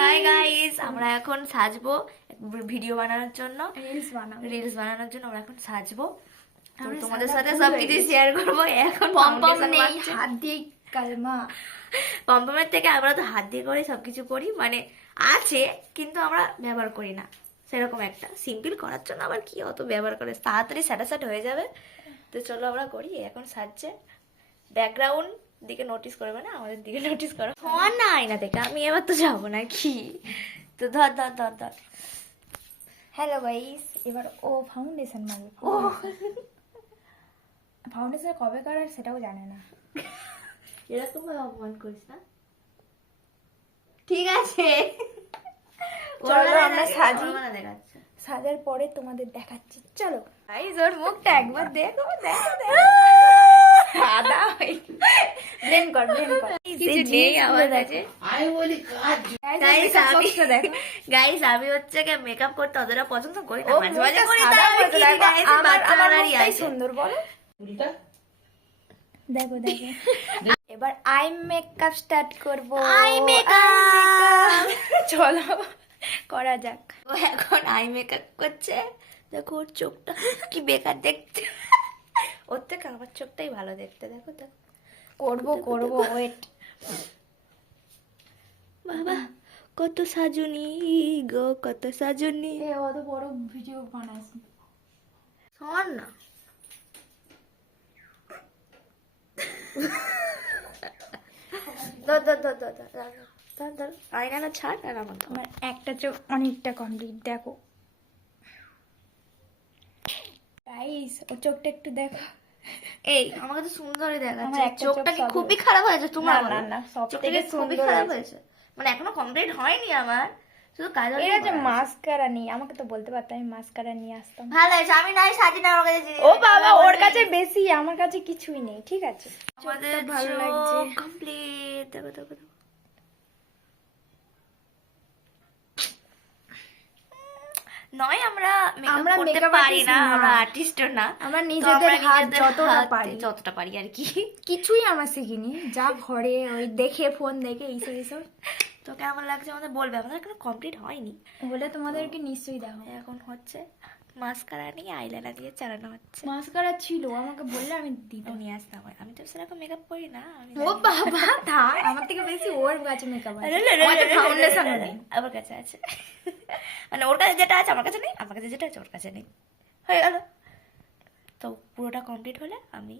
Hi guys, আমরা এখন সাজবো video বানানোর জন্য, রিলস বানানোর জন্য আমরা এখন সাজবো। তোমাদের সাথে সবকিছু শেয়ার করবো। এখন ফাউন্ডেশন মাখছি হাত দিয়ে কালমা। পম্পমের থেকে আমরা তো হাত দিয়ে করি, সবকিছু করি, মানে আছে কিন্তু আমরা ব্যবহার করি না সেরকম। একটা সিম্পল করার জন্য আবার কি অত ব্যবহার করে, তাড়াতাড়ি স্যাটাস্যাট হয়ে যাবে। তো চলো আমরা করি। এখন সাজছে, ব্যাকগ্রাউন্ড দিকে নোটিস করবে না, আমাদের দিকে নোটিস করো। হওয়ার না আয়না দেখে আমি এবার তো যাবো না কি। তো ধর ধর ধর ধর। হ্যালো গাইস, এবার ও ফাউন্ডেশন মারবে। ও ফাউন্ডেশন কবে করার সেটাও জানে না। এরকম ভাবে অপমান করিস না, ঠিক আছে? চলো আমরা সাজি, দেখাচ্ছে সাজার পরে তোমাদের দেখাচ্ছি। চলো গাইস, ওর মুখটা একবার দেখো দেখো দেখো। সাদা হয়ে ব্লেন্ড কর ব্লেন্ড কর। কিছু নেই আমার কাছে। আমি বলি কাজ গাইস আমি দেখো, গাইস আমি হচ্ছে কি মেকআপ করতে অতটা পছন্দ করি না, ও মাঝে মাঝে করি। সাদা তাই হয়েছে, কি দেখো, গাইস আমার বাচ্চারাই মুখটাই আছে। সুন্দর বলো। দেখো দেখো এবার আই মেকআপ স্টার্ট করব। আই মেকআপ চলো করা যাক। ও এখন আই মেকআপ করছে। দেখো ওর চোখটা কি বেকার দেখতে, ওর থেকে আমার চোখটাই ভালো দেখতে। দেখো দেখো, করব ওয়েট। বাবা কত সাজুনি গো, কত সাজুনি। এ অত বড় ভিডিও বানাইছি। শোন না, ধর ধর ধর ধর ধর ধর ধর ধর, আয়নাটা ছাড় আর আমার আমার একটা চোখ অনেকটা কমপ্লিট। দেখো গাইস, ও চোখটা একটু দেখো। এই আমাকে তো সুন্দরই আমার দেখাচ্ছে। একটা চোখটা চোখ কি সব খুবই খারাপ হয়েছে তোমার? না, না, সব চোখটা থেকে কি খুবই সুন্দর খারাপ হয়েছে। হয়েছে, মানে এখনো কমপ্লিট হয়নি আমার, শুধু কাজল। এরা যে মাস্কারা নেই, আমাকে তো বলতে পারতাম, আমি মাস্কারা নিয়ে আসতাম। ভালো হয়েছে, আমি নাই সাজি না, আমার কাছে জিনিস ও নেই। বাবা, ওর কাছে বেশি, আমার কাছে কিছুই নেই। ঠিক আছে, আমাদের চোখটা ভালো লাগছে। কমপ্লিট। দেখো দেখো দেখো, নয় আমরা আমরা মেকআপ করতে makeup পারি artist না, না। আমরা আর্টিস্টও না। আমরা তো নিজেদের আমরা হাত নিজেদের যতটা হাতে পারি, যতটা পারি আর কি। কিছুই আমরা শিখিনি, যা ঘরে ওই দেখে ফোন দেখে এইসব এইসব। তো কেমন লাগছে আমাদের বলবে, আমাদের এখনো কমপ্লিট হয়নি। বলে তোমাদেরকে নিশ্চয়ই দেখো। এখন হচ্ছে মাস্কারা নিয়ে আইলাইনার দিয়ে চালানো হচ্ছে। মাস্কারা ছিল, আমাকে বললে আমি দিতাম। নিয়ে আসতাম, আমি তো সেরকম মেকআপ করি না। আমি ও বাবা, থাক, আমার থেকে বেশি ওর কাছে মেকআপ আছে, ফাউন্ডেশন নেই। আমার কাছে আছে, মানে ওর কাছে যেটা আছে আমার কাছে নেই, আমার কাছে যেটা আছে ওর কাছে নেই, হয়ে গেল। তো পুরোটা কমপ্লিট হলে আমি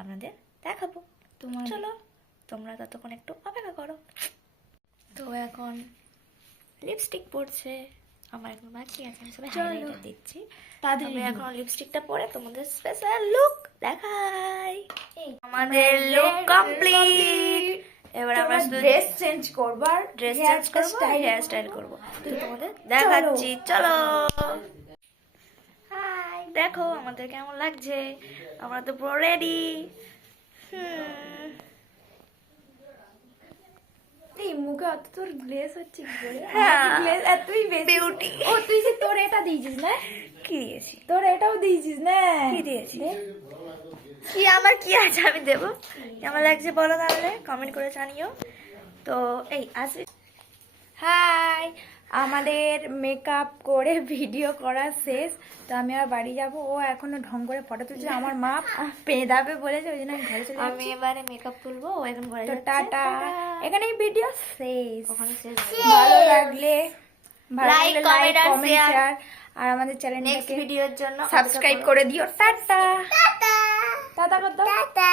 আপনাদের দেখাবো। তোমার চলো তোমরা ততক্ষণ একটু অপেক্ষা করো। তো এখন লিপস্টিক পরছে, আমার এখন বাকি আছে, আমি সবাই হাইলাইটার দিচ্ছি। তাদের আমি এখন লিপস্টিকটা পরে তোমাদের স্পেশাল লুক দেখাই। আমাদের লুক কমপ্লিট। এবার আমরা শুধু ড্রেস চেঞ্জ করবার, ড্রেস চেঞ্জ করবো, হেয়ার স্টাইল করবো, তো তোমাদের দেখাচ্ছি। চলো হাই, দেখো আমাদের কেমন লাগছে। আমরা তো পুরো রেডি। এই মুখে অত তোর গ্লেজ হচ্ছে কি করে? হ্যাঁ, গ্লেজ এতই বেশি। বিউটি। ও তুই যে তোর এটা দিয়েছিস না? কি দিয়েছি? তোর এটাও দিয়েছিস না? কি দিয়েছি? দে। কি আমার কি আছে আমি দেবো? কেমন লাগছে বলো তাহলে, কমেন্ট করে জানিও। তো এই আসি। হাই, আমাদের মেকআপ করে ভিডিও করা শেষ। তো আমি আর বাড়ি যাব, ও এখনো ঢং করে ফটো তুলছে। আমার মা পেঁদাবে বলেছে, ওই জন্য আমি ঘরে চলে আমি যাচ্ছি। এবারে মেকআপ তুলবো, ও এখন ঘরে তো যাচ্ছে। টাটা, এখানেই ভিডিও শেষ। ওখানে শেষ। ভালো লাগলে Like, comment আর কমেন্ট share। শেয়ার, আর আমাদের নেক্সট চ্যানেলটাকে ভিডিওর জন্য সাবস্ক্রাইব করে দিও। Tata tata, tata.